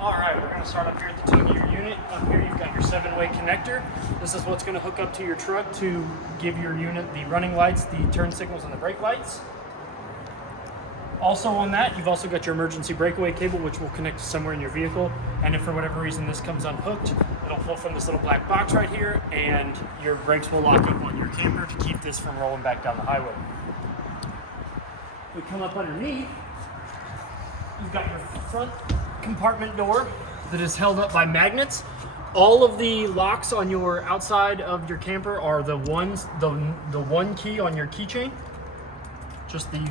All right, we're going to start up here at the tongue of your unit. Up here you've got your 7-way connector. This is what's going to hook up to your truck to give your unit the running lights, the turn signals, and the brake lights. Also on that, you've also got your emergency breakaway cable, which will connect to somewhere in your vehicle. And if for whatever reason this comes unhooked, it'll pull from this little black box right here, and your brakes will lock up on your camper to keep this from rolling back down the highway. If we come up underneath, you've got your front compartment door that is held up by magnets. All of the locks on your outside of your camper are the one key on your keychain, just the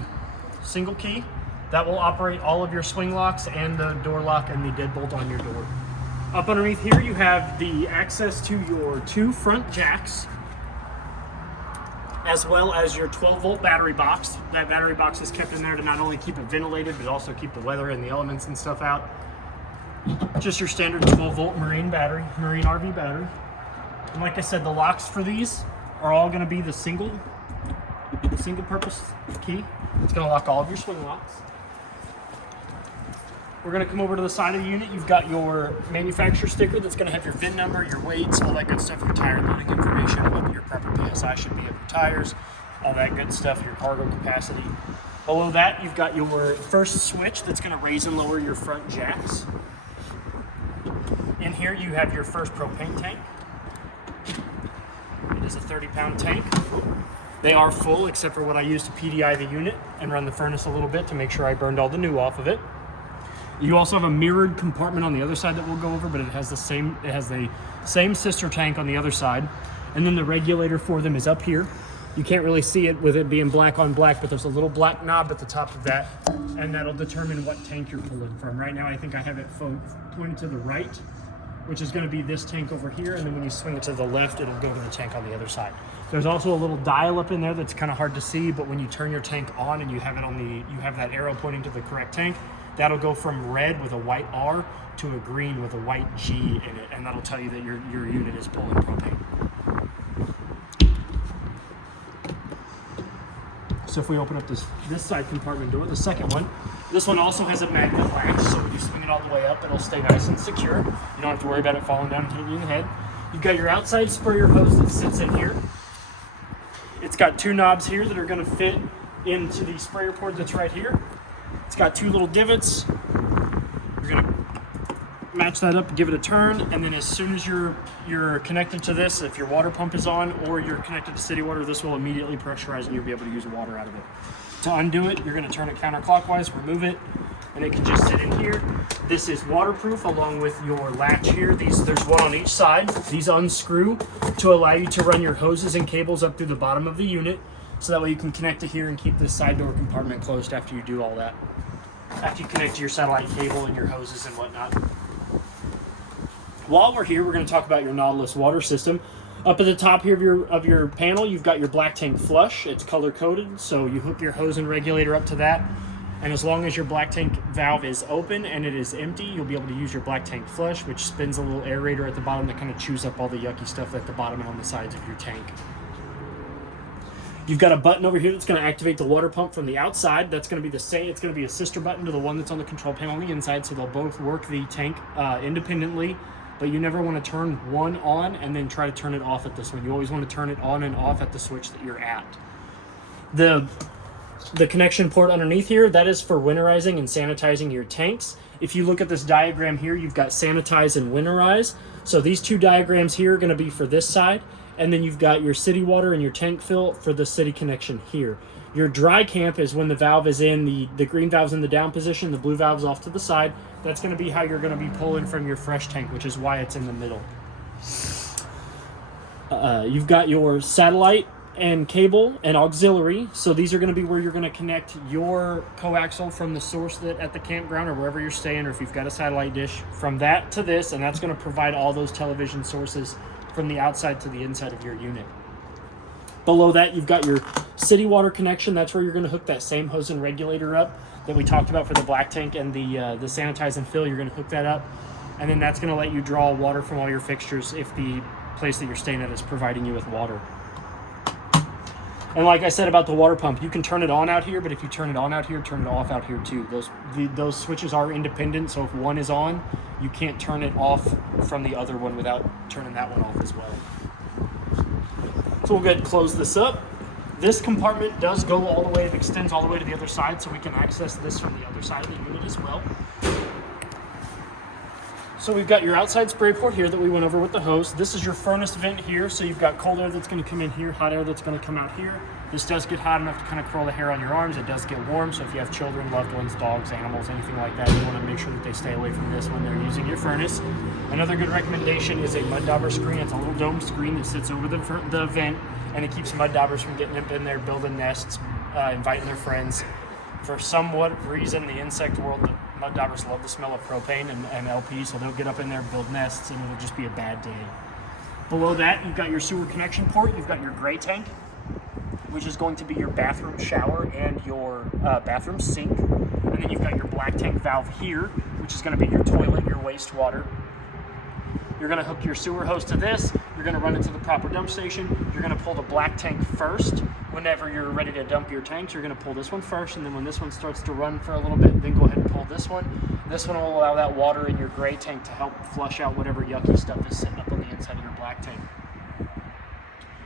single key. That will operate all of your swing locks and the door lock and the deadbolt on your door. Up underneath here you have the access to your 2 front jacks, as well as your 12-volt battery box. That battery box is kept in there to not only keep it ventilated, but also keep the weather and the elements and stuff out. Just your standard 12-volt marine RV battery. And like I said, the locks for these are all going to be the single purpose key. It's going to lock all of your swing locks. We're going to come over to the side of the unit. You've got your manufacturer sticker that's going to have your VIN number, your weights, all that good stuff, your tire loading information, what your proper PSI should be of your tires, all that good stuff, your cargo capacity. Below that, you've got your first switch that's going to raise and lower your front jacks. In here, you have your first propane tank. It is a 30-pound tank. They are full, except for what I used to PDI the unit and run the furnace a little bit to make sure I burned all the new off of it. You also have a mirrored compartment on the other side that we'll go over, but it has the same sister tank on the other side. And then the regulator for them is up here. You can't really see it with it being black on black, but there's a little black knob at the top of that, and that'll determine what tank you're pulling from. Right now, I think I have it pointed to the right, which is going to be this tank over here, and then when you swing it to the left, it'll go to the tank on the other side. There's also a little dial up in there that's kind of hard to see, but when you turn your tank on and you have that arrow pointing to the correct tank, that'll go from red with a white R to a green with a white G in it, and that'll tell you that your unit is pulling propane. So if we open up this side compartment door, the second one, this one also has a magnet latch, so when you swing it all the way up, it'll stay nice and secure. You don't have to worry about it falling down and hitting you in the head. You've got your outside sprayer hose that sits in here. It's got 2 knobs here that are going to fit into the sprayer port that's right here. It's got 2 little divots. You're going to match that up and give it a turn, and then as soon as you're connected to this, if your water pump is on or you're connected to city water, this will immediately pressurize and you'll be able to use water out of it. To undo it, you're going to turn it counterclockwise, remove it, and it can just sit in here. This is waterproof along with your latch here. There's one on each side. These unscrew to allow you to run your hoses and cables up through the bottom of the unit, so that way you can connect to here and keep this side door compartment closed after you do all that. After you connect to your satellite cable and your hoses and whatnot. While we're here, we're going to talk about your Nautilus water system. Up at the top here of your panel, you've got your black tank flush. It's color coded, so you hook your hose and regulator up to that. And as long as your black tank valve is open and it is empty, you'll be able to use your black tank flush, which spins a little aerator at the bottom that kind of chews up all the yucky stuff at the bottom and on the sides of your tank. You've got a button over here that's going to activate the water pump from the outside. That's going to be the same. It's going to be a sister button to the one that's on the control panel on the inside, so they'll both work the tank independently. But you never want to turn one on and then try to turn it off at this one. You always want to turn it on and off at the switch that you're at. The connection port underneath here, that is for winterizing and sanitizing your tanks. If you look at this diagram here, you've got sanitize and winterize. So these 2 diagrams here are going to be for this side. And then you've got your city water and your tank fill for the city connection here. Your dry camp is when the valve is in, the green valve's in the down position, the blue valve's off to the side. That's going to be how you're going to be pulling from your fresh tank, which is why it's in the middle. You've got your satellite and cable and auxiliary. So these are going to be where you're going to connect your coaxial from the source at the campground or wherever you're staying, or if you've got a satellite dish, from that to this, and that's going to provide all those television sources from the outside to the inside of your unit. Below that, you've got your city water connection. That's where you're going to hook that same hose and regulator up that we talked about for the black tank and the sanitize and fill. You're going to hook that up, and then that's going to let you draw water from all your fixtures if the place that you're staying at is providing you with water. And like I said about the water pump, you can turn it on out here, but if you turn it on out here, turn it off out here too. Those switches are independent, so if one is on, you can't turn it off from the other one without turning that one off as well. So we'll go ahead and close this up. This compartment does go all the way, it extends all the way to the other side, so we can access this from the other side of the unit as well. So we've got your outside spray port here that we went over with the hose. This is your furnace vent here, so you've got cold air that's going to come in here, hot air that's going to come out here. This does get hot enough to kind of curl the hair on your arms. It does get warm, so if you have children, loved ones, dogs, animals, anything like that, you want to make sure that they stay away from this when they're using your furnace. Another good recommendation is a mud dauber screen. It's a little dome screen that sits over the vent, and it keeps mud daubers from getting up in there, building nests, inviting their friends. For somewhat reason, the insect world, the mud daubers love the smell of propane and LP, so they'll get up in there, build nests, and it'll just be a bad day. Below that, you've got your sewer connection port. You've got your gray tank, which is going to be your bathroom shower and your bathroom sink. And then you've got your black tank valve here, which is going to be your toilet, your wastewater. You're going to hook your sewer hose to this. You're going to run it to the proper dump station. You're going to pull the black tank first. Whenever you're ready to dump your tanks, you're going to pull this one first, and then when this one starts to run for a little bit, then go ahead and pull this one. This one will allow that water in your gray tank to help flush out whatever yucky stuff is sitting up on the inside of your black tank.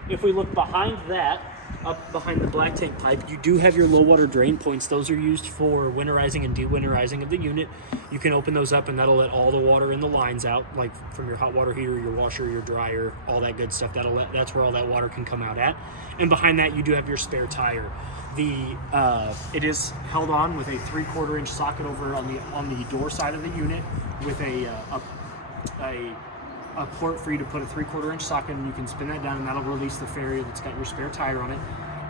If we look behind that, up behind the black tank pipe, you do have your low water drain points. Those are used for winterizing and dewinterizing of the unit. You can open those up and that'll let all the water in the lines out, like from your hot water heater, your washer, your dryer, all that good stuff. That's where all that water can come out at. And behind that, you do have your spare tire. It is held on with a 3/4 inch socket over on the door side of the unit with a port for you to put a 3/4 inch socket, and you can spin that down, and that'll release the fairway that's got your spare tire on it.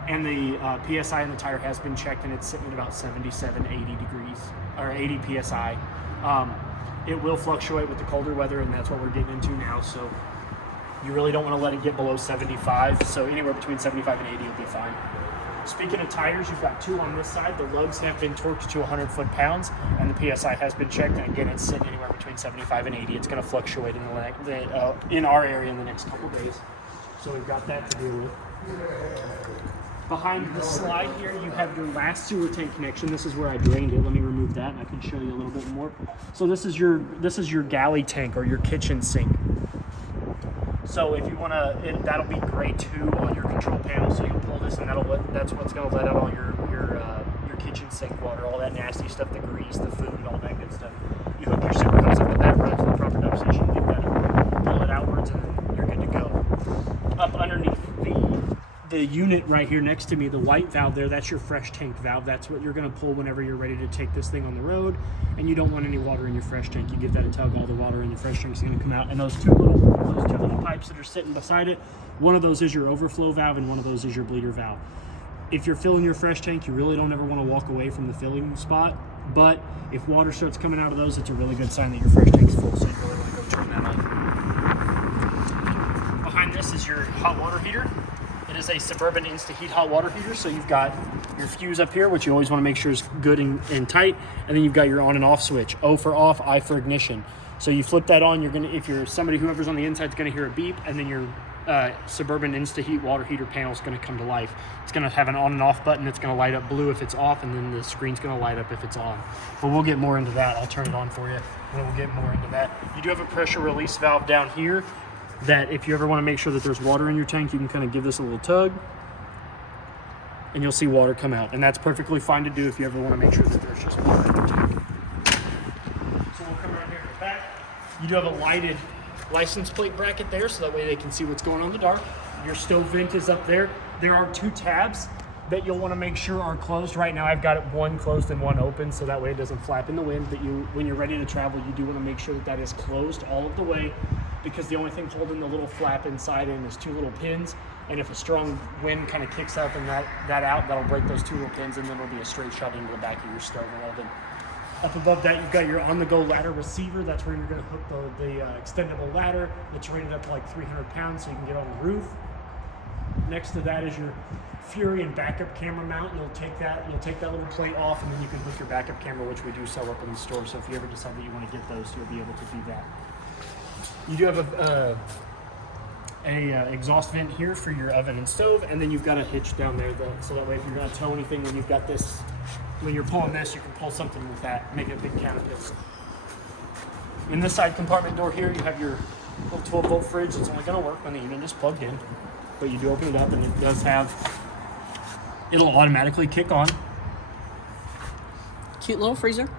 And the PSI in the tire has been checked, and it's sitting at about 77, 80 degrees, or 80 PSI. It will fluctuate with the colder weather, and that's what we're getting into now, so you really don't want to let it get below 75, so anywhere between 75 and 80 will be fine. Speaking of tires, you've got two on this side. The lugs have been torqued to 100 foot-pounds, and the PSI has been checked, and again, it's sitting anywhere between 75 and 80. It's going to fluctuate in our area in the next couple days, so we've got that to deal with. Behind the slide here, you have your last sewer tank connection. This is where I drained it. Let me remove that, and I can show you a little bit more. So this is your galley tank or your kitchen sink. So if you want to, that'll be gray too on your control panel. So you'll pull this, and that's what's going to let out all your kitchen sink water, all that nasty stuff, the grease, the food, all that good stuff. You hook your sewer hose up to that, run it to the proper dump station, get that, pull it outwards, and then you're good to go. Up underneath the unit right here next to me, the white valve there, that's your fresh tank valve. That's what you're going to pull whenever you're ready to take this thing on the road, and you don't want any water in your fresh tank. You give that a tug, all the water in the fresh tank is going to come out. And those two little pipes that are sitting beside it, one of those is your overflow valve, and one of those is your bleeder valve. If you're filling your fresh tank, you really don't ever want to walk away from the filling spot, but if water starts coming out of those, it's a really good sign that your fresh tank's full, so you really want to go turn that on. Behind this is your hot water heater. It is a Suburban Insta-Heat hot water heater, so you've got your fuse up here, which you always want to make sure is good and tight, and then you've got your on and off switch. O for off, I for ignition. So you flip that on, if you're somebody, whoever's on the inside is going to hear a beep, and then your Suburban Insta-Heat water heater panel is going to come to life. It's going to have an on and off button that's going to light up blue if it's off, and then the screen's going to light up if it's on. But we'll get more into that. I'll turn it on for you, and then we'll get more into that. You do have a pressure release valve down here that if you ever want to make sure that there's water in your tank, you can kind of give this a little tug, and you'll see water come out. And that's perfectly fine to do if you ever want to make sure that there's just water in your tank. So we'll come around here to the back. You do have a lighted license plate bracket there, so that way they can see what's going on in the dark. Your stove vent is up there. There are two tabs that you'll want to make sure are closed. Right now I've got it one closed and one open, so that way it doesn't flap in the wind. But when you're ready to travel, you do want to make sure that is closed all of the way, because the only thing holding the little flap inside in is two little pins, and if a strong wind kind of kicks up and that out, that'll break those two little pins, and then it'll be a straight shot into the back of your stove or oven. Up above that, you've got your on-the-go ladder receiver. That's where you're going to hook the extendable ladder. It's rated up to like 300 pounds, so you can get on the roof. Next to that is your Fury and backup camera mount. You'll take that little plate off, and then you can hook your backup camera, which we do sell up in the store. So if you ever decide that you want to get those, you'll be able to do that. You do have exhaust vent here for your oven and stove, and then you've got a hitch down there, so that way if you're going to tow anything, when you've got this, when you're pulling this, you can pull something with that, make it a big canopy. In this side compartment door here, you have your little 12-volt fridge. It's only going to work when the unit is plugged in, but you do open it up, and it does have, it'll automatically kick on. Cute little freezer.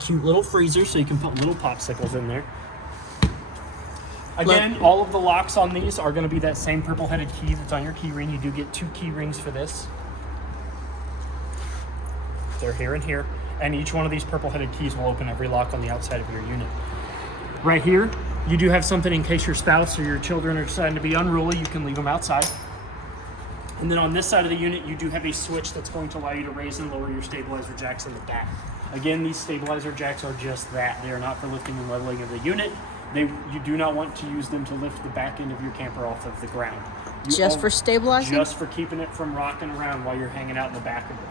Cute little freezer, so you can put little popsicles in there. Again, all of the locks on these are going to be that same purple-headed key that's on your key ring. You do get 2 key rings for this. They're here and here, and each one of these purple-headed keys will open every lock on the outside of your unit. Right here, you do have something in case your spouse or your children are deciding to be unruly. You can leave them outside. And then on this side of the unit, you do have a switch that's going to allow you to raise and lower your stabilizer jacks in the back. Again, these stabilizer jacks are just that. They are not for lifting and leveling of the unit. You do not want to use them to lift the back end of your camper off of the ground. Just for stabilizing? Just for keeping it from rocking around while you're hanging out in the back of it.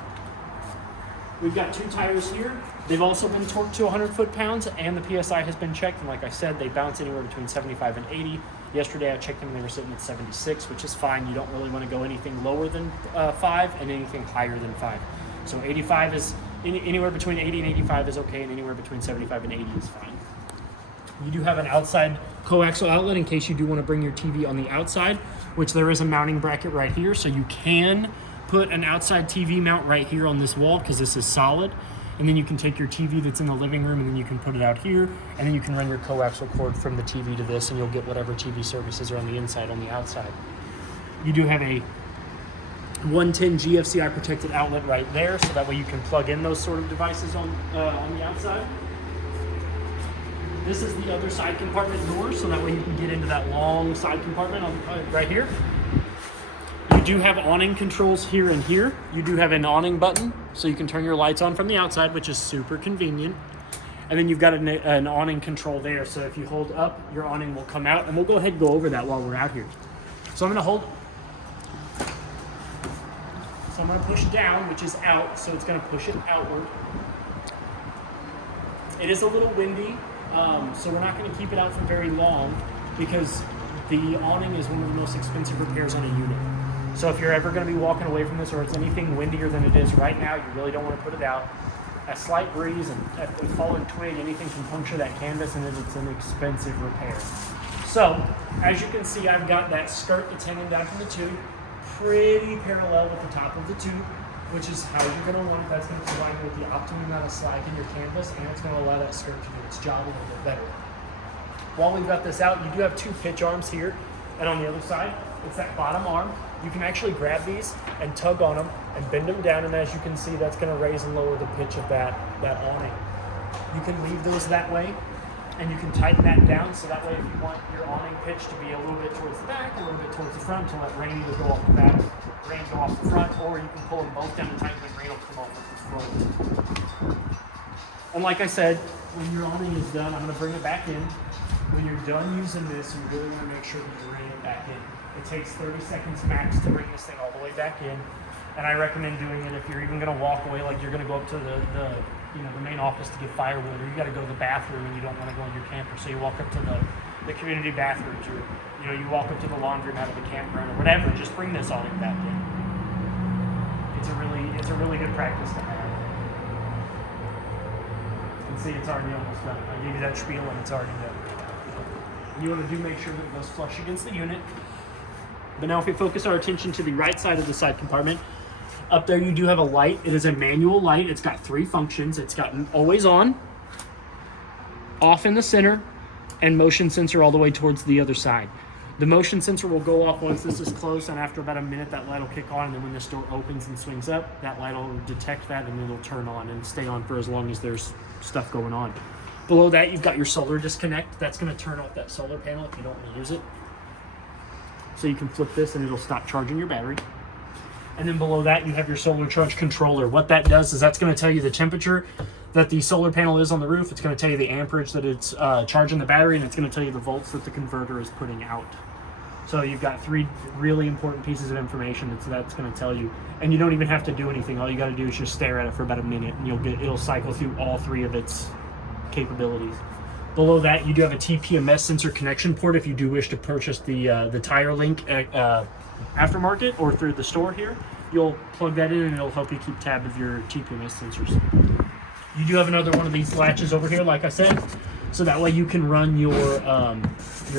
We've got 2 tires here. They've also been torqued to 100 foot-pounds, and the PSI has been checked. And like I said, they bounce anywhere between 75 and 80. Yesterday I checked them, and they were sitting at 76, which is fine. You don't really want to go anything lower than 5 and anything higher than 5. So 85 is, anywhere between 80 and 85 is okay, and anywhere between 75 and 80 is fine. You do have an outside coaxial outlet in case you do want to bring your TV on the outside, which there is a mounting bracket right here, so you can put an outside TV mount right here on this wall because this is solid, and then you can take your TV that's in the living room and then you can put it out here, and then you can run your coaxial cord from the TV to this, and you'll get whatever TV services are on the inside on the outside. You do have a 110 GFCI protected outlet right there, so that way you can plug in those sort of devices on the outside. This is the other side compartment door, so that way you can get into that long side compartment right here. You do have awning controls here and here. You do have an awning button, so you can turn your lights on from the outside, which is super convenient. And then you've got an awning control there, so if you hold up, your awning will come out, and we'll go ahead and go over that while we're out here. So I'm gonna push down, which is out, so it's gonna push it outward. It is a little windy, so we're not going to keep it out for very long because the awning is one of the most expensive repairs on a unit. So if you're ever going to be walking away from this, or it's anything windier than it is right now, you really don't want to put it out. A slight breeze and a fallen twig, anything can puncture that canvas, and it's an expensive repair. So as you can see, I've got that skirt that's hanging down from the tube, pretty parallel with the top of the tube, which is how you're going to want it. That's going to provide you with the optimum amount of slack in your canvas, and it's going to allow that skirt to do its job a little bit better. While we've got this out, you do have 2 pitch arms here, and on the other side, it's that bottom arm. You can actually grab these and tug on them and bend them down, and as you can see, that's going to raise and lower the pitch of that awning. You can leave those that way, and you can tighten that down, so that way if you want your awning pitch to be a little bit towards the back, a little bit towards the front, to let rain either go off the back, rain go off the front, or you can pull them both down and tighten and rain will come off of the front. And like I said, when your awning is done, I'm going to bring it back in. When you're done using this, you really want to make sure that you bring it back in. It takes 30 seconds max to bring this thing all the way back in, and I recommend doing it if you're even going to walk away, like you're going to go up to the main office to get firewood, or you got to go to the bathroom and you don't want to go in your camper, so you walk up to the community bathrooms, or you walk up to the laundromat of the campground or whatever. Just bring this awning back in. It's a really good practice to have. You can see it's already almost done. I gave you that spiel and it's already done. You want to make sure that it goes flush against the unit. But now if we focus our attention to the right side of the side compartment, up there you do have a light. It is a manual light. It's got 3 functions. It's got always on, off in the center, and motion sensor all the way towards the other side. The motion sensor will go off once this is closed, and after about a minute that light will kick on, and then when this door opens and swings up, that light will detect that, and then it'll turn on and stay on for as long as there's stuff going on. Below that, you've got your solar disconnect. That's going to turn off that solar panel if you don't want to use it. So you can flip this and it'll stop charging your battery. And then below that, you have your solar charge controller. What that does is that's going to tell you the temperature that the solar panel is on the roof. It's going to tell you the amperage that it's charging the battery, and it's going to tell you the volts that the converter is putting out. So you've got 3 really important pieces of information that's going to tell you. And you don't even have to do anything. All you got to do is just stare at it for about a minute, and it'll cycle through all 3 of its capabilities. Below that, you do have a TPMS sensor connection port if you do wish to purchase the Tire Link aftermarket or through the store here. You'll plug that in and it'll help you keep tab of your TPMS sensors. You do have another one of these latches over here, like I said, so that way you can run your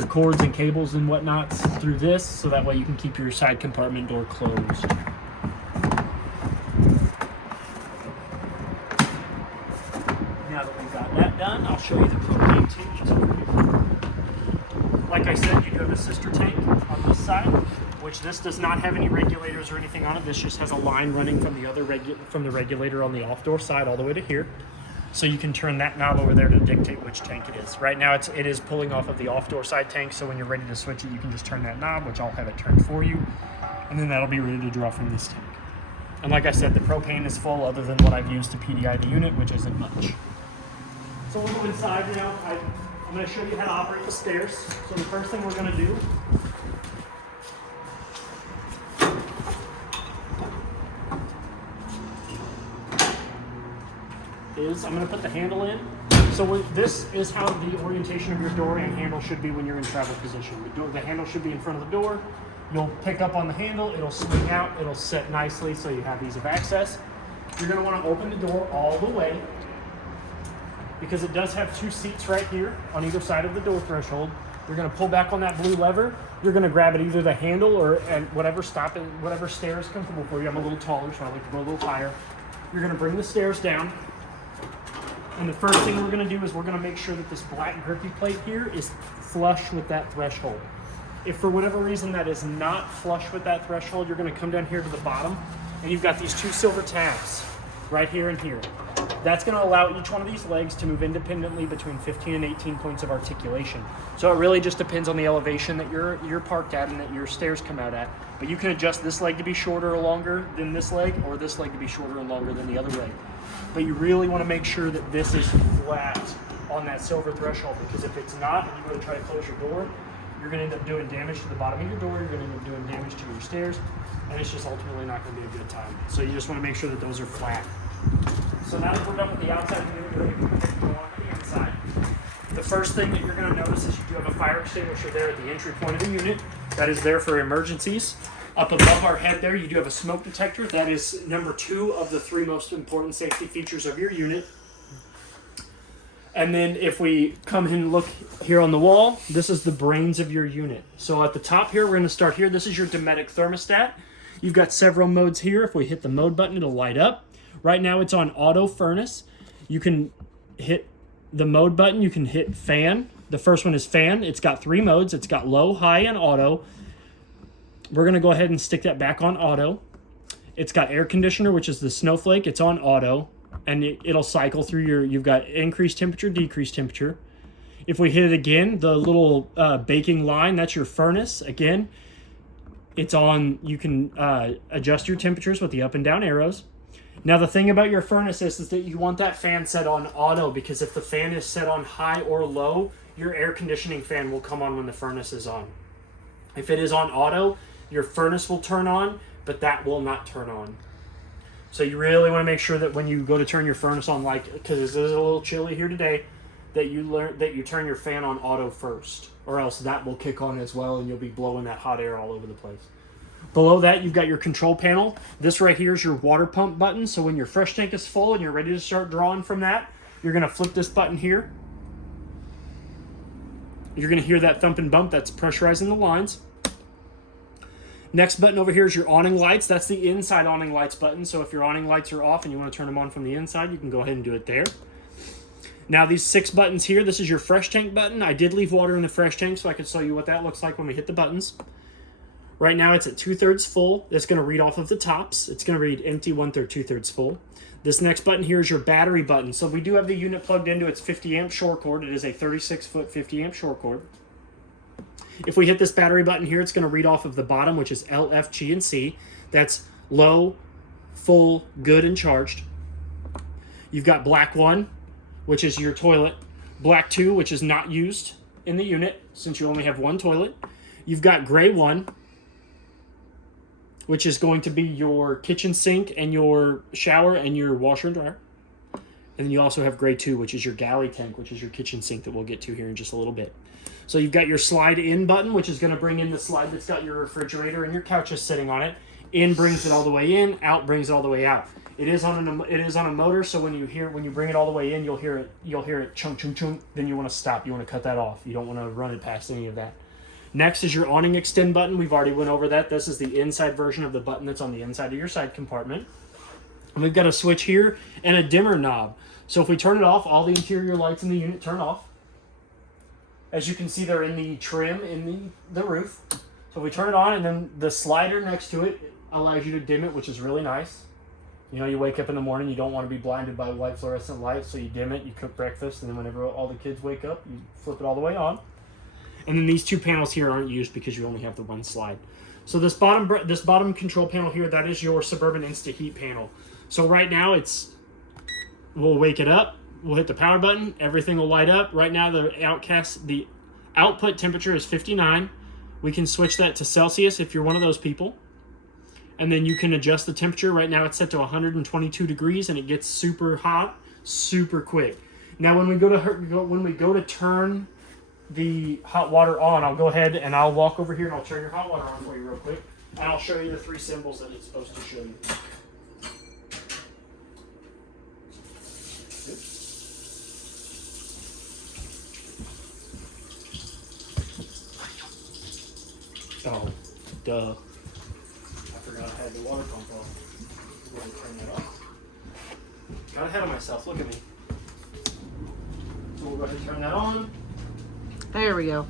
cords and cables and whatnot through this, so that way you can keep your side compartment door closed. Now that we've got that done, I'll show you the propane tanks over here. Like I said, you do have a sister tank on this side, which this does not have any regulators or anything on it. This just has a line running from the other regulator on the off door side all the way to here. So you can turn that knob over there to dictate which tank it is. Right now it is pulling off of the off door side tank, so when you're ready to switch it, you can just turn that knob, which I'll have it turned for you, and then that'll be ready to draw from this tank. And like I said, the propane is full other than what I've used to PDI the unit, which isn't much. So we'll go inside now. I'm going to show you how to operate the stairs. So the first thing we're going to do is I'm going to put the handle in. So this is how the orientation of your door and handle should be when you're in travel position. The handle should be in front of the door. You'll pick up on the handle, it'll swing out, it'll set nicely so you have ease of access. You're going to want to open the door all the way because it does have two seats right here on either side of the door threshold. You're going to pull back on that blue lever. You're going to grab at either the handle or whatever stair is comfortable for you. I'm a little taller, so I like to go a little higher. You're going to bring the stairs down. And the first thing we're going to do is we're going to make sure that this black grippy plate here is flush with that threshold. If for whatever reason that is not flush with that threshold, you're going to come down here to the bottom and you've got these two silver tabs right here and here. That's going to allow each one of these legs to move independently between 15 and 18 points of articulation. So it really just depends on the elevation that you're parked at and that your stairs come out at. But you can adjust this leg to be shorter or longer than this leg, or this leg to be shorter and longer than the other leg. But you really want to make sure that this is flat on that silver threshold, because if it's not and you go to try to close your door, you're going to end up doing damage to the bottom of your door, you're going to end up doing damage to your stairs, and it's just ultimately not going to be a good time. So you just want to make sure that those are flat. So now that we're done with the outside, we're going to go on to the inside. The first thing that you're going to notice is you do have a fire extinguisher there at the entry point of the unit. That is there for emergencies. Up above our head there, you do have a smoke detector. That is number 2 of the 3 most important safety features of your unit. And then if we come and look here on the wall, this is the brains of your unit. So at the top here, we're going to start here. This is your Dometic thermostat. You've got several modes here. If we hit the mode button, it'll light up. Right now it's on auto furnace. You can hit the mode button. You can hit fan. The first one is fan. It's got 3 modes. It's got low, high, and auto. We're going to go ahead and stick that back on auto. It's got air conditioner, which is the snowflake. It's on auto. And it'll cycle through you've got increased temperature, decreased temperature. If we hit it again, the little baking line, that's your furnace. Again, it's on, you can adjust your temperatures with the up and down arrows. Now the thing about your furnace is that you want that fan set on auto, because if the fan is set on high or low, your air conditioning fan will come on when the furnace is on. If it is on auto, your furnace will turn on, but that will not turn on. So you really want to make sure that when you go to turn your furnace on, like, because it is a little chilly here today, that you turn your fan on auto first, or else that will kick on as well and you'll be blowing that hot air all over the place. Below that, you've got your control panel. This right here is your water pump button. So when your fresh tank is full and you're ready to start drawing from that, you're going to flip this button here. You're going to hear that thump and bump. That's pressurizing the lines. Next button over here is your awning lights. That's the inside awning lights button. So if your awning lights are off and you want to turn them on from the inside, you can go ahead and do it there. Now these 6 buttons here, this is your fresh tank button. I did leave water in the fresh tank so I could show you what that looks like when we hit the buttons. Right now it's at 2/3 full. It's going to read off of the tops. It's going to read empty 1/3, 2/3 full. This next button here is your battery button. So we do have the unit plugged into its 50 amp short cord. It is a 36-foot 50 amp short cord. If we hit this battery button here, it's going to read off of the bottom, which is L, F, G, and C. That's low, full, good, and charged. You've got black 1, which is your toilet. Black 2, which is not used in the unit since you only have 1 toilet. You've got gray 1, which is going to be your kitchen sink and your shower and your washer and dryer. And then you also have grade 2, which is your galley tank, which is your kitchen sink that we'll get to here in just a little bit. So you've got your slide in button, which is going to bring in the slide that's got your refrigerator and your couches sitting on it. In brings it all the way in, out brings it all the way out. It is on a motor, so when you bring it all the way in, you'll hear it chunk chunk chunk. Then you want to stop. You want to cut that off. You don't want to run it past any of that. Next is your awning extend button. We've already went over that. This is the inside version of the button that's on the inside of your side compartment. And we've got a switch here and a dimmer knob. So if we turn it off, all the interior lights in the unit turn off. As you can see, they're in the trim in the roof. So if we turn it on, and then the slider next to it allows you to dim it, which is really nice. You know, you wake up in the morning, you don't want to be blinded by white fluorescent lights, so you dim it, you cook breakfast, and then whenever all the kids wake up, you flip it all the way on. And then these 2 panels here aren't used because you only have the 1 slide. So this bottom control panel here, that is your Suburban Insta Heat panel. So right now we'll wake it up, we'll hit the power button, everything will light up. Right now the output temperature is 59. We can switch that to Celsius if you're one of those people. And then you can adjust the temperature. Right now it's set to 122 degrees and it gets super hot, super quick. Now when we go to turn the hot water on, I'll go ahead and I'll walk over here and I'll turn your hot water on for you real quick. And I'll show you the 3 symbols that it's supposed to show you. Oh, duh. I forgot I had the water pump on. I'm going to turn that off. Got ahead of myself. Look at me. So we'll go ahead and turn that on. There we go.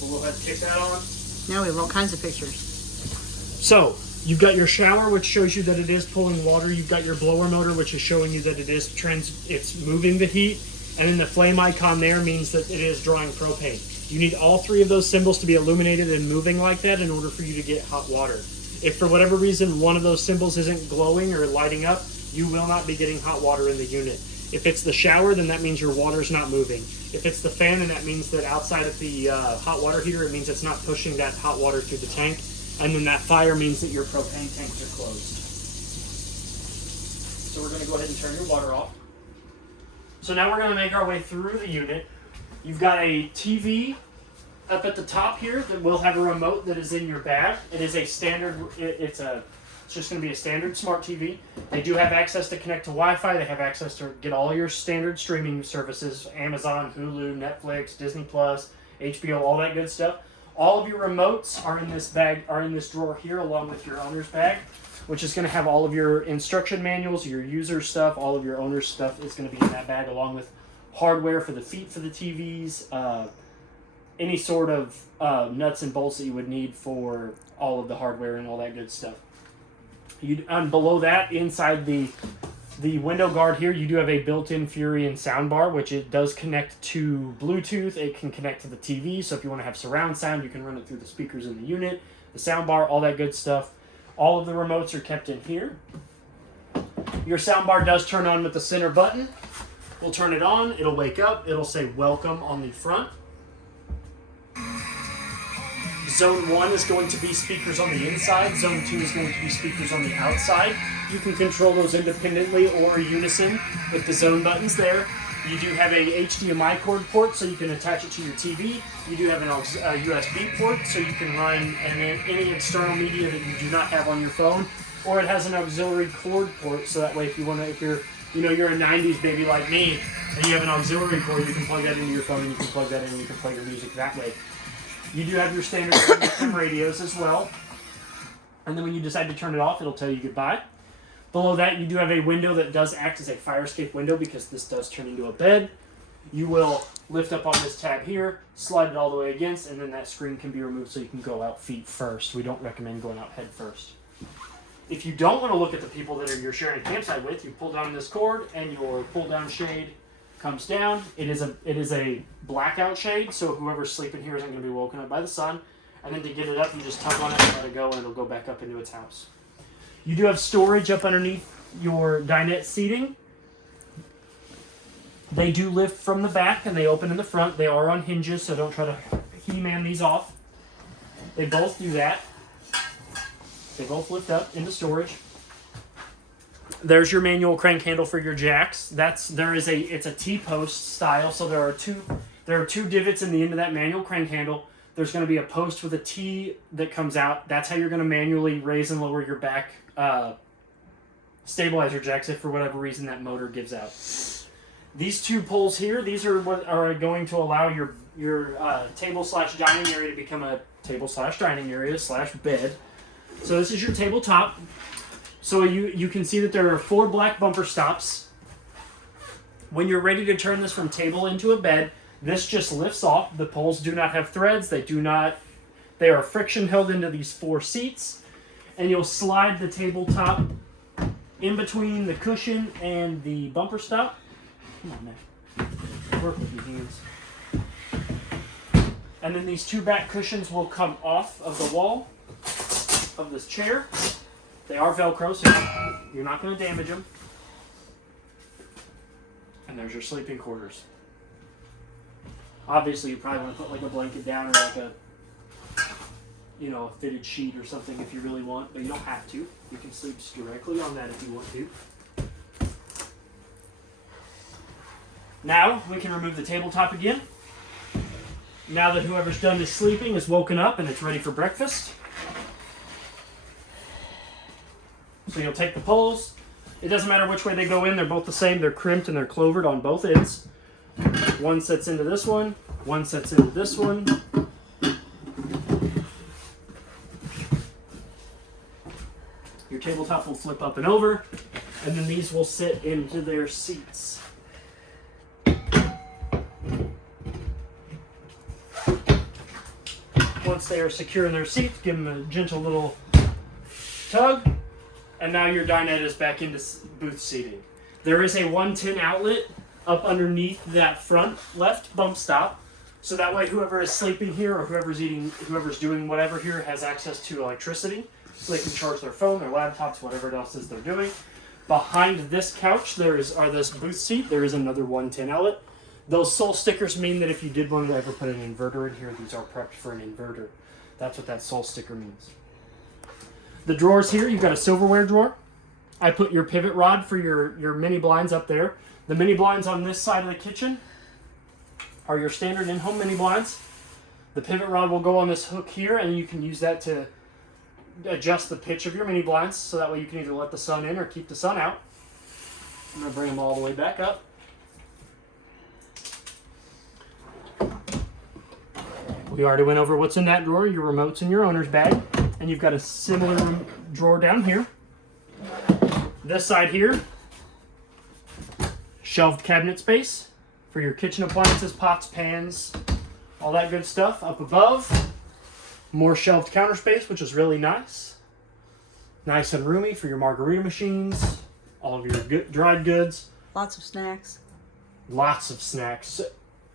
We'll go ahead and kick that on. Now we have all kinds of pictures. So, you've got your shower, which shows you that it is pulling water. You've got your blower motor, which is showing you that it's moving the heat. And then the flame icon there means that it is drawing propane. You need all 3 of those symbols to be illuminated and moving like that in order for you to get hot water. If for whatever reason one of those symbols isn't glowing or lighting up, you will not be getting hot water in the unit. If it's the shower, then that means your water's not moving. If it's the fan, then that means that outside of the hot water heater, it means it's not pushing that hot water through the tank. And then that fire means that your propane tanks are closed. So we're going to go ahead and turn your water off. So now we're going to make our way through the unit. You've got a TV up at the top here that will have a remote that is in your bag. It is a standard, it's just going to be a standard smart TV. They do have access to connect to Wi-Fi. They have access to get all your standard streaming services, Amazon, Hulu, Netflix, Disney Plus, HBO, all that good stuff. All of your remotes are in this bag, are in this drawer here, along with your owner's bag, which is going to have all of your instruction manuals, your user stuff, all of your owner's stuff is going to be in that bag, along with hardware for the feet for the TVs, any sort of nuts and bolts that you would need for all of the hardware and all that good stuff. And below that, inside the window guard here, you do have a built-in Furion soundbar, which it does connect to Bluetooth. It can connect to the TV, so if you want to have surround sound, you can run it through the speakers in the unit, the soundbar, all that good stuff. All of the remotes are kept in here. Your soundbar does turn on with the center button. We'll turn it on, it'll wake up, it'll say welcome on the front. Zone 1 is going to be speakers on the inside. Zone 2 is going to be speakers on the outside. You can control those independently or unison with the zone buttons there. You do have a HDMI cord port, so you can attach it to your TV. You do have a USB port, so you can run any external media that you do not have on your phone. Or it has an auxiliary cord port, so that way if you're a 90s baby like me, and you have an auxiliary cord, you can plug that into your phone and you can plug that in and you can play your music that way. You do have your standard FM radios as well. And then when you decide to turn it off, it'll tell you goodbye. Below that, you do have a window that does act as a fire escape window because this does turn into a bed. You will lift up on this tab here, slide it all the way against, and then that screen can be removed so you can go out feet first. We don't recommend going out head first. If you don't want to look at the people that you're sharing a campsite with, you pull down this cord and your pull down shade comes down. It is a blackout shade, so whoever's sleeping here isn't going to be woken up by the sun. And then to get it up, you just tug on it and let it go, and it'll go back up into its house. You do have storage up underneath your dinette seating. They do lift from the back and they open in the front. They are on hinges, so don't try to He-Man these off. They both do that. They both lift up into storage. There's your manual crank handle for your jacks. It's a T-post style, so there are two divots in the end of that manual crank handle. There's going to be a post with a T that comes out. That's how you're going to manually raise and lower your back stabilizer jacks if for whatever reason that motor gives out. These two poles here, these are what are going to allow your table/dining area to become a table/dining area/bed. So this is your tabletop. So you can see that there are 4 black bumper stops. When you're ready to turn this from table into a bed, this just lifts off. The poles do not have threads. They are friction held into these 4 seats. And you'll slide the tabletop in between the cushion and the bumper stop. Come on, man. Work with your hands. And then these 2 back cushions will come off of the wall of this chair. They are Velcro, so you're not going to damage them. And there's your sleeping quarters. Obviously, you probably want to put like a blanket down or like a fitted sheet or something if you really want, but you don't have to. You can sleep directly on that if you want to. Now, we can remove the tabletop again. Now that whoever's done this sleeping is woken up and it's ready for breakfast. So you'll take the poles. It doesn't matter which way they go in. They're both the same. They're crimped and they're clovered on both ends. One sets into this one. One sets into this one. Your tabletop will flip up and over. And then these will sit into their seats. Once they are secure in their seats, give them a gentle little tug. And now your dinette is back into booth seating. There is a 110 outlet up underneath that front left bump stop. So that way whoever is sleeping here or whoever's doing whatever here has access to electricity. So they can charge their phone, their laptops, whatever else is they're doing. Behind this couch, this booth seat, there is another 110 outlet. Those soul stickers mean that if you did want to ever put an inverter in here, these are prepped for an inverter. That's what that soul sticker means. The drawers here, you've got a silverware drawer. I put your pivot rod for your mini blinds up there. The mini blinds on this side of the kitchen are your standard in-home mini blinds. The pivot rod will go on this hook here, and you can use that to adjust the pitch of your mini blinds, so that way you can either let the sun in or keep the sun out. I'm going to bring them all the way back up. We already went over what's in that drawer, your remotes and your owner's bag. And you've got a similar drawer down here. This side here, shelved cabinet space for your kitchen appliances, pots, pans, all that good stuff. Up above, more shelved counter space, which is really nice. Nice and roomy for your margarita machines, all of your dried goods. Lots of snacks. Lots of snacks.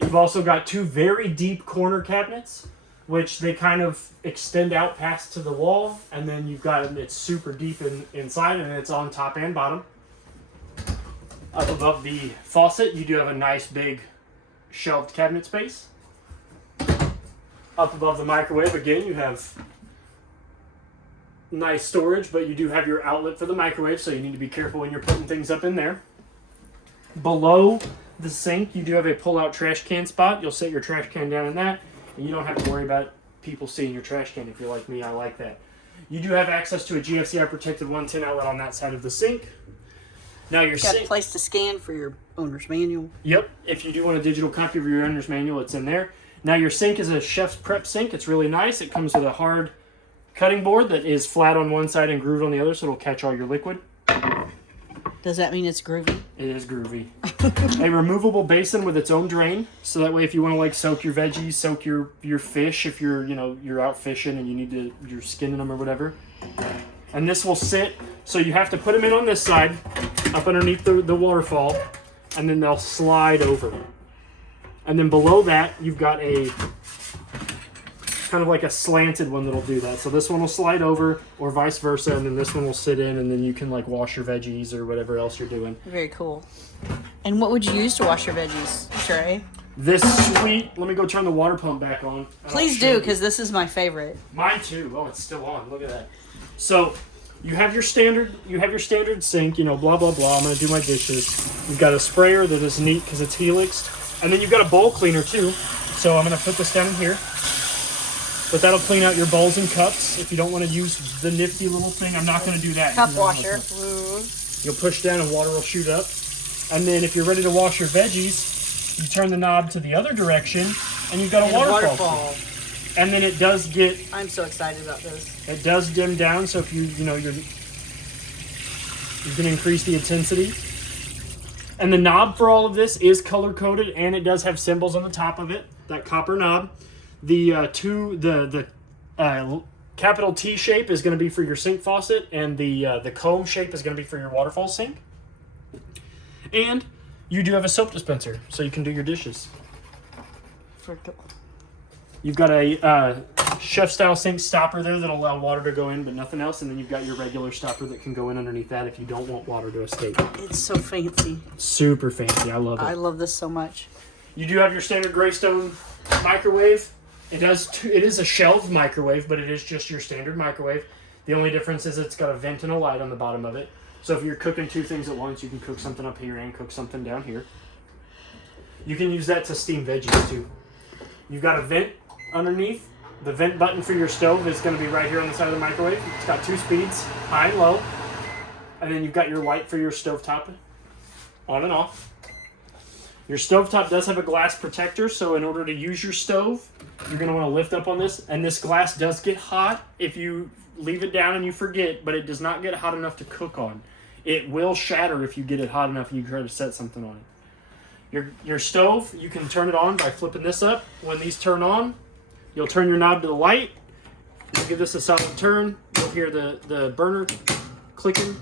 You've also got 2 very deep corner cabinets, which they kind of extend out past to the wall, and then you've got it's super deep inside, and it's on top and bottom. Up above the faucet, you do have a nice big shelved cabinet space. Up above the microwave, again, you have nice storage, but you do have your outlet for the microwave, so you need to be careful when you're putting things up in there. Below the sink, you do have a pull-out trash can spot. You'll set your trash can down in that. And you don't have to worry about people seeing your trash can. If you're like me, I like that. You do have access to a GFCI protected 110 outlet on that side of the sink. Now your Got sink. a place to scan for your owner's manual. Yep. If you do want a digital copy of your owner's manual, it's in there. Now your sink is a chef's prep sink. It's really nice. It comes with a hard cutting board that is flat on one side and grooved on the other, so it'll catch all your liquid. Does that mean it's groovy? It is groovy. A removable basin with its own drain, so that way if you want to like soak your veggies, soak your fish, if you're out fishing and you need you're skinning them or whatever. And this will sit, so you have to put them in on this side, up underneath the waterfall, and then they'll slide over. And then below that, you've got a kind of like a slanted one that'll do that. So this one will slide over, or vice versa, and then this one will sit in, and then you can like wash your veggies or whatever else you're doing. Very cool. And what would you use to wash your veggies, Trey? This sweet, let me go turn the water pump back on. Please do, because this is my favorite. Mine too. Oh, it's still on. Look at that. So You have your standard sink, you know, blah blah blah. I'm gonna do my dishes. You've got a sprayer that is neat because it's helixed, and then you've got a bowl cleaner too. So I'm gonna put this down in here, but that'll clean out your bowls and cups. If you don't want to use the nifty little thing, I'm not gonna do that. Cup washer. You'll push down and water will shoot up, and then if you're ready to wash your veggies, you turn the knob to the other direction, and you've got a waterfall. And then it does get. I'm so excited about this. It does dim down, so if you can increase the intensity. And the knob for all of this is color coded, and it does have symbols on the top of it. That copper knob. The capital T shape is going to be for your sink faucet, and the comb shape is going to be for your waterfall sink. And you do have a soap dispenser, so you can do your dishes. You've got a chef-style sink stopper there that'll allow water to go in, but nothing else. And then you've got your regular stopper that can go in underneath that if you don't want water to escape. It's so fancy. Super fancy. I love it. I love this so much. You do have your standard Greystone microwave. It is a shelved microwave, but it is just your standard microwave. The only difference is it's got a vent and a light on the bottom of it. So if you're cooking two things at once, you can cook something up here and cook something down here. You can use that to steam veggies too. You've got a vent underneath. The vent button for your stove is going to be right here on the side of the microwave. It's got 2 speeds, high and low. And then you've got your light for your stovetop, on and off. Your stovetop does have a glass protector, so in order to use your stove, you're going to want to lift up on this. And this glass does get hot if you leave it down and you forget, but it does not get hot enough to cook on. It will shatter if you get it hot enough and you try to set something on it. Your stove, you can turn it on by flipping this up. When these turn on, you'll turn your knob to the light. You'll give this a solid turn. You'll hear the burner clicking.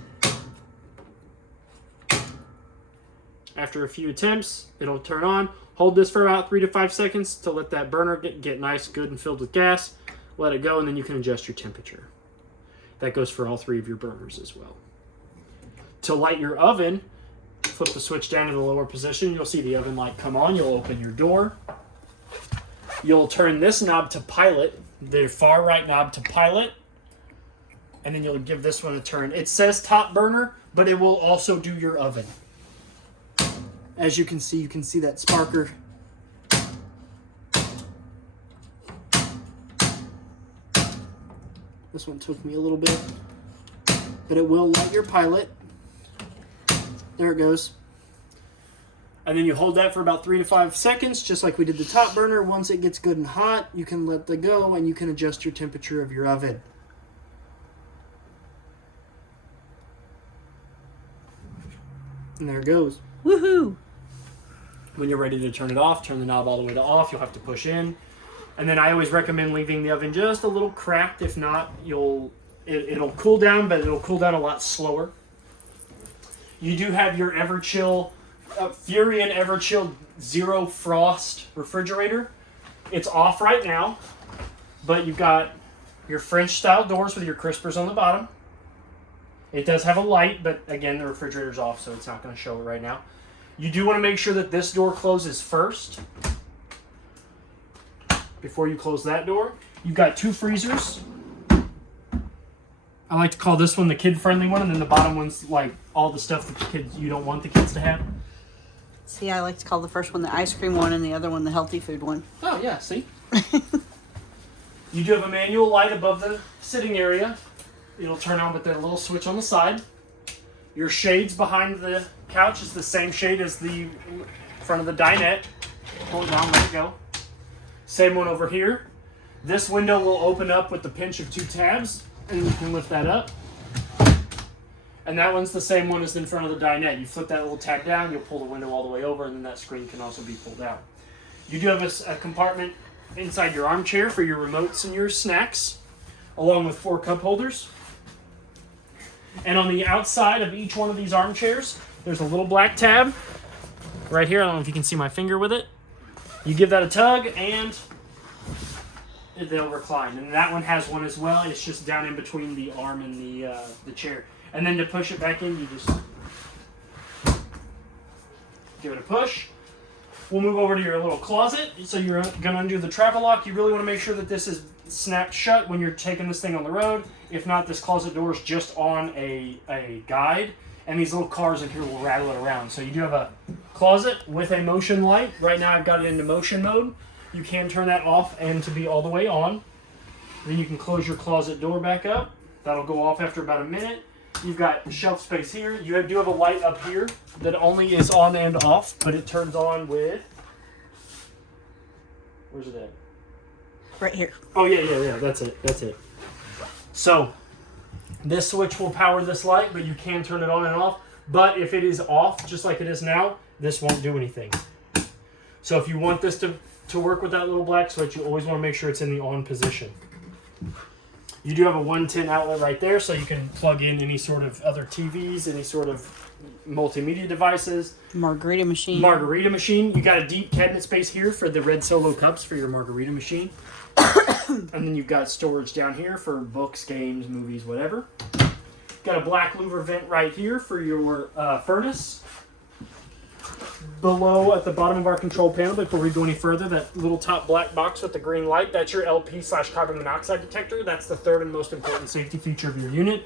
After a few attempts, it'll turn on. Hold this for about 3 to 5 seconds to let that burner get nice, good, and filled with gas. Let it go, and then you can adjust your temperature. That goes for all 3 of your burners as well. To light your oven, flip the switch down to the lower position. You'll see the oven light come on. You'll open your door. You'll turn this knob to pilot, the far right knob to pilot, and then you'll give this one a turn. It says top burner, but it will also do your oven. As you can see that sparker. This one took me a little bit, but it will light your pilot. There it goes. And then you hold that for about 3 to 5 seconds, just like we did the top burner. Once it gets good and hot, you can let that go and you can adjust your temperature of your oven. And there it goes. Woohoo! When you're ready to turn it off, turn the knob all the way to off. You'll have to push in. And then I always recommend leaving the oven just a little cracked. If not, it'll cool down, but it'll cool down a lot slower. You do have your Everchill Furion Everchill Zero Frost refrigerator. It's off right now, but you've got your French style doors with your crispers on the bottom. It does have a light, but again, the refrigerator's off, so it's not going to show it right now. You do want to make sure that this door closes first before you close that door. You've got 2 freezers. I like to call this one the kid-friendly one, and then the bottom one's like all the stuff that you don't want the kids to have. See, I like to call the first one the ice cream one and the other one the healthy food one. Oh, yeah, see? You do have a manual light above the sitting area. It'll turn on with that little switch on the side. Your shades behind the couch is the same shade as the front of the dinette. Pull it down, let it go. Same one over here. This window will open up with the pinch of 2 tabs, and you can lift that up. And that one's the same one as in front of the dinette. You flip that little tab down, you'll pull the window all the way over, and then that screen can also be pulled out. You do have a compartment inside your armchair for your remotes and your snacks, along with 4 cup holders. And on the outside of each one of these armchairs, there's a little black tab right here. I don't know if you can see my finger with it. You give that a tug, and they'll recline. And that one has one as well. It's just down in between the arm and the chair. And then to push it back in, you just give it a push. We'll move over to your little closet. So you're going to undo the travel lock. You really want to make sure that this is snapped shut when you're taking this thing on the road. If not, this closet door is just on a guide, and these little cars in here will rattle it around. So you do have a closet with a motion light. Right now I've got it into motion mode. You can turn that off and to be all the way on. Then you can close your closet door back up. That'll go off after about a minute. You've got shelf space here. You do have a light up here that only is on and off, but it turns on with... Where's it at? Right here. Oh, yeah. That's it. So, this switch will power this light, but you can turn it on and off. But if it is off, just like it is now, this won't do anything. So if you want this to work with that little black switch, you always want to make sure it's in the on position. You do have a 110 outlet right there, so you can plug in any sort of other TVs, any sort of multimedia devices. Margarita machine. You got a deep cabinet space here for the red Solo cups for your margarita machine. And then you've got storage down here for books, games, movies, whatever. Got a black louver vent right here for your furnace. Below at the bottom of our control panel, before we go any further, that little top black box with the green light, that's your LP/carbon monoxide detector. That's the third and most important safety feature of your unit.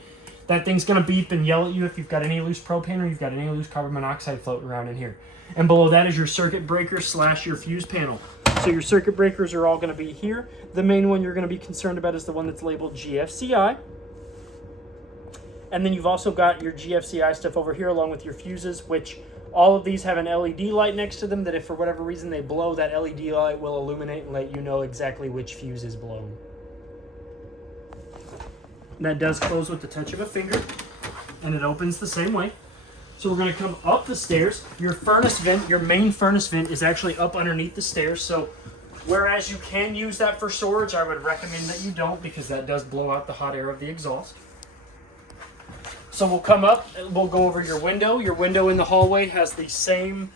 That thing's going to beep and yell at you if you've got any loose propane or you've got any loose carbon monoxide floating around in here. And below that is your circuit breaker / your fuse panel. So your circuit breakers are all going to be here. The main one you're going to be concerned about is the one that's labeled GFCI. And then you've also got your GFCI stuff over here along with your fuses, which all of these have an LED light next to them that if for whatever reason they blow, that LED light will illuminate and let you know exactly which fuse is blown. And that does close with the touch of a finger, and it opens the same way. So we're going to come up the stairs. Your furnace vent, your main furnace vent is actually up underneath the stairs. So whereas you can use that for storage, I would recommend that you don't because that does blow out the hot air of the exhaust. So we'll come up, we'll go over your window. Your window in the hallway has the same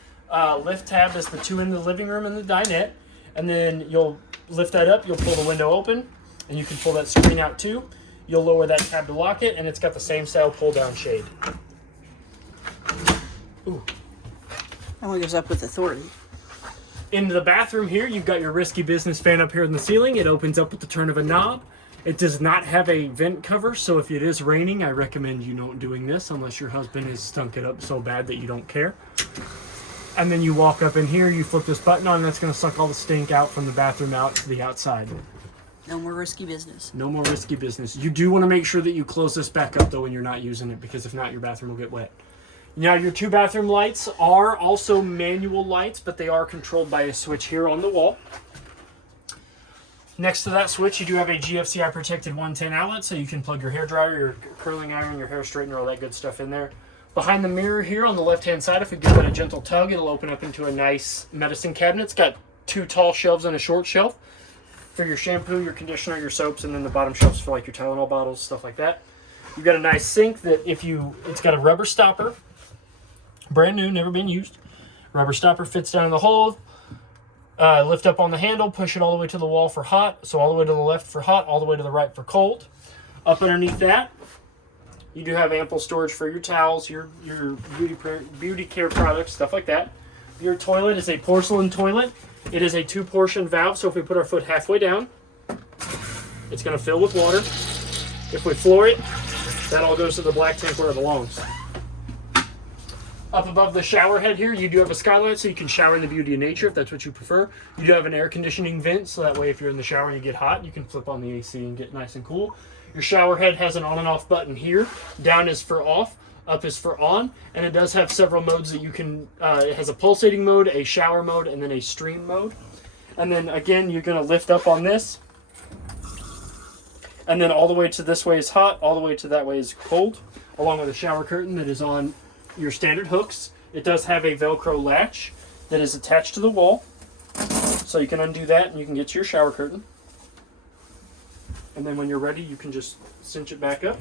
lift tab as the two in the living room and the dinette. And then you'll lift that up, you'll pull the window open, and you can pull that screen out too. You'll lower that tab to lock it, and it's got the same style pull-down shade. Ooh. That one goes up with authority. In the bathroom here, you've got your risky business fan up here in the ceiling. It opens up with the turn of a knob. It does not have a vent cover, so if it is raining, I recommend you not doing this unless your husband has stunk it up so bad that you don't care. And then you walk up in here, you flip this button on, and that's going to suck all the stink out from the bathroom out to the outside. No more risky business. No more risky business. You do want to make sure that you close this back up, though, when you're not using it, because if not, your bathroom will get wet. Now, your two bathroom lights are also manual lights, but they are controlled by a switch here on the wall. Next to that switch, you do have a GFCI protected 110 outlet, so you can plug your hairdryer, your curling iron, your hair straightener, all that good stuff in there. Behind the mirror here on the left-hand side, if we give it a gentle tug, it'll open up into a nice medicine cabinet. It's got two tall shelves and a short shelf for your shampoo, your conditioner, your soaps, and then the bottom shelves for like your Tylenol bottles, stuff like that. You've got a nice sink that it's got a rubber stopper, brand new, never been used. Rubber stopper fits down in the hole. Lift up on the handle, push it all the way to the wall for hot. So all the way to the left for hot, all the way to the right for cold. Up underneath that, you do have ample storage for your towels, your beauty care products, stuff like that. Your toilet is a porcelain toilet. It is a 2-portion valve, so if we put our foot halfway down, it's going to fill with water. If we floor it, that all goes to the black tank where it belongs. Up above the shower head here, you do have a skylight, so you can shower in the beauty of nature if that's what you prefer. You do have an air conditioning vent, so that way if you're in the shower and you get hot, you can flip on the AC and get nice and cool. Your shower head has an on and off button here. Down is for off, up is for on, and it does have several modes that you can, it has a pulsating mode, a shower mode, and then a stream mode. And then again, you're going to lift up on this, and then all the way to this way is hot, all the way to that way is cold, along with a shower curtain that is on your standard hooks. It does have a Velcro latch that is attached to the wall, so you can undo that and you can get to your shower curtain. And then when you're ready, you can just cinch it back up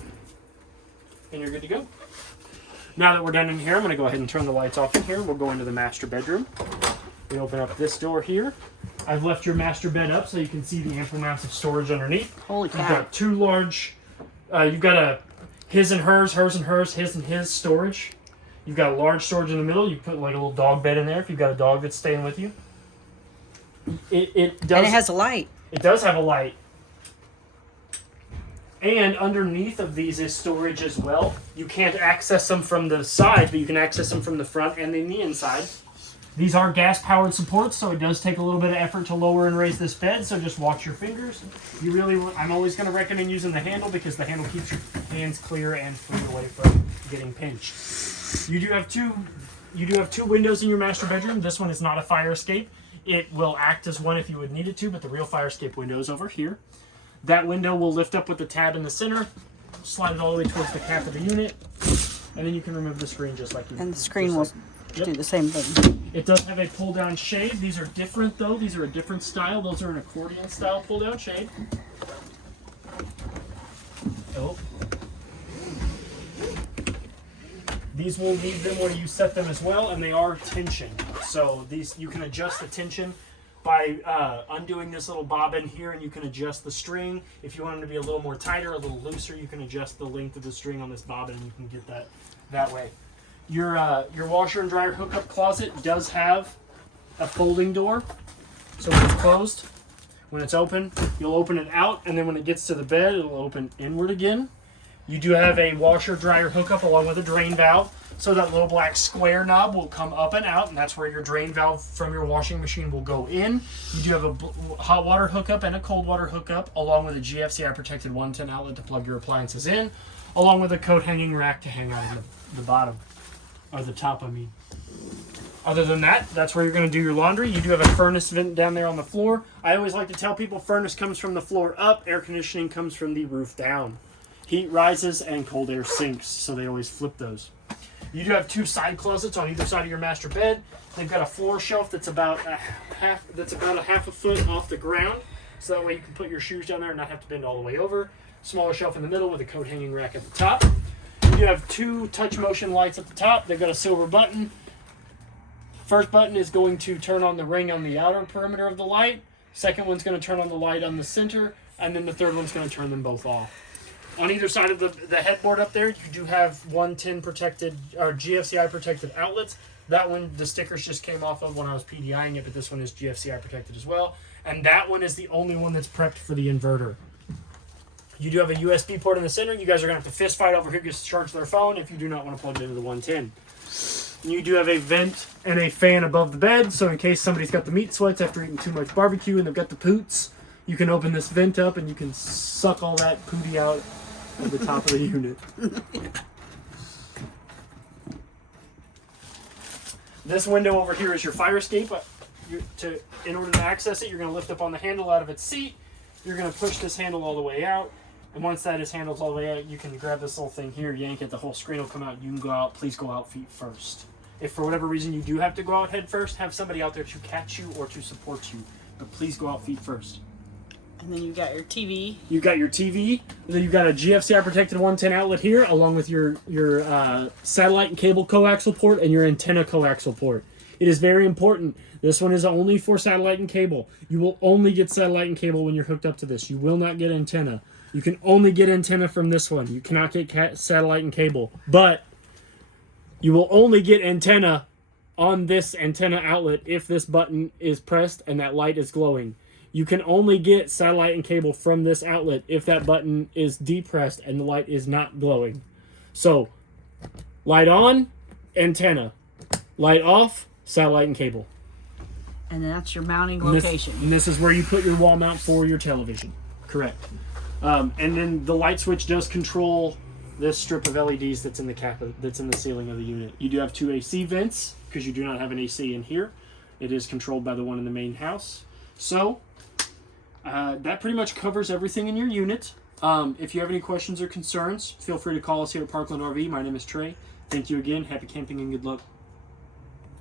and you're good to go. Now that we're done in here, I'm going to go ahead and turn the lights off in here. We'll go into the master bedroom. We open up this door here. I've left your master bed up so you can see the ample amounts of storage underneath. Holy cow. You've got two large, you've got a his and hers, hers and hers, his and his storage. You've got a large storage in the middle. You put like a little dog bed in there if you've got a dog that's staying with you. It does. And it has a light. It does have a light. And underneath of these is storage as well. You can't access them from the side, but you can access them from the front and then the inside. These are gas-powered supports, so it does take a little bit of effort to lower and raise this bed, so just watch your fingers. You really want, I'm always going to recommend using the handle because the handle keeps your hands clear and free away from getting pinched. You do have two windows in your master bedroom. This one is not a fire escape. It will act as one if you would need it to, but the real fire escape window is over here. That window will lift up with the tab in the center, slide it all the way towards the cap of the unit, and then you can remove the screen just like you. And the screen will Yep. do the same thing. It does have a pull-down shade. These are different though. These are a different style. Those are an accordion style pull-down shade. Oh. These will leave them where you set them as well, and they are tension. So these, you can adjust the tension by undoing this little bobbin here, and you can adjust the string. If you want them to be a little more tighter, a little looser, you can adjust the length of the string on this bobbin, and you can get that way. Your washer and dryer hookup closet does have a folding door. So when it's closed, when it's open, you'll open it out, and then when it gets to the bed, it'll open inward again. You do have a washer dryer hookup along with a drain valve. So that little black square knob will come up and out, and that's where your drain valve from your washing machine will go in. You do have a hot water hookup and a cold water hookup, along with a GFCI protected 110 outlet to plug your appliances in, along with a coat hanging rack to hang on the bottom. Or the top, I mean. Other than that, that's where you're going to do your laundry. You do have a furnace vent down there on the floor. I always like to tell people furnace comes from the floor up, air conditioning comes from the roof down. Heat rises and cold air sinks, so they always flip those. You do have two side closets on either side of your master bed. They've got a floor shelf that's about a half a foot off the ground, so that way you can put your shoes down there and not have to bend all the way over. Smaller shelf in the middle with a coat hanging rack at the top. You have two touch motion lights at the top. They've got a silver button. First button is going to turn on the ring on the outer perimeter of the light. Second one's going to turn on the light on the center, and then the third one's going to turn them both off. On either side of the headboard up there, you do have 110 protected or GFCI protected outlets. That one, the stickers just came off of when I was PDIing it, but this one is GFCI protected as well. And that one is the only one that's prepped for the inverter. You do have a USB port in the center. You guys are going to have to fist fight over who gets to charge their phone if you do not want to plug it into the 110. You do have a vent and a fan above the bed, so in case somebody's got the meat sweats after eating too much barbecue and they've got the poots, you can open this vent up and you can suck all that pooty out at the top of the unit. This window over here is your fire escape. In order to access it, you're going to lift up on the handle out of its seat. You're going to push this handle all the way out. And once that is handled all the way out, you can grab this little thing here, yank it, the whole screen will come out. You can go out. Please go out feet first. If for whatever reason you do have to go out head first, have somebody out there to catch you or to support you. But please go out feet first. And then you got your TV. You got your TV. And then you've got a GFCI protected 110 outlet here, along with your satellite and cable coaxial port and your antenna coaxial port. It is very important. This one is only for satellite and cable. You will only get satellite and cable when you're hooked up to this. You will not get antenna. You can only get antenna from this one. You cannot get satellite and cable. But you will only get antenna on this antenna outlet if this button is pressed and that light is glowing. You can only get satellite and cable from this outlet if that button is depressed and the light is not glowing. So, light on, antenna. Light off, satellite and cable. And that's your mounting location. And this is where you put your wall mount for your television. Correct. And then the light switch does control this strip of LEDs that's in the cap that's in the ceiling of the unit. You do have two AC vents because you do not have an AC in here. It is controlled by the one in the main house. So that pretty much covers everything in your unit. If you have any questions or concerns, feel free to call us here at Parkland RV. My name is Trey. Thank you again. Happy camping and good luck.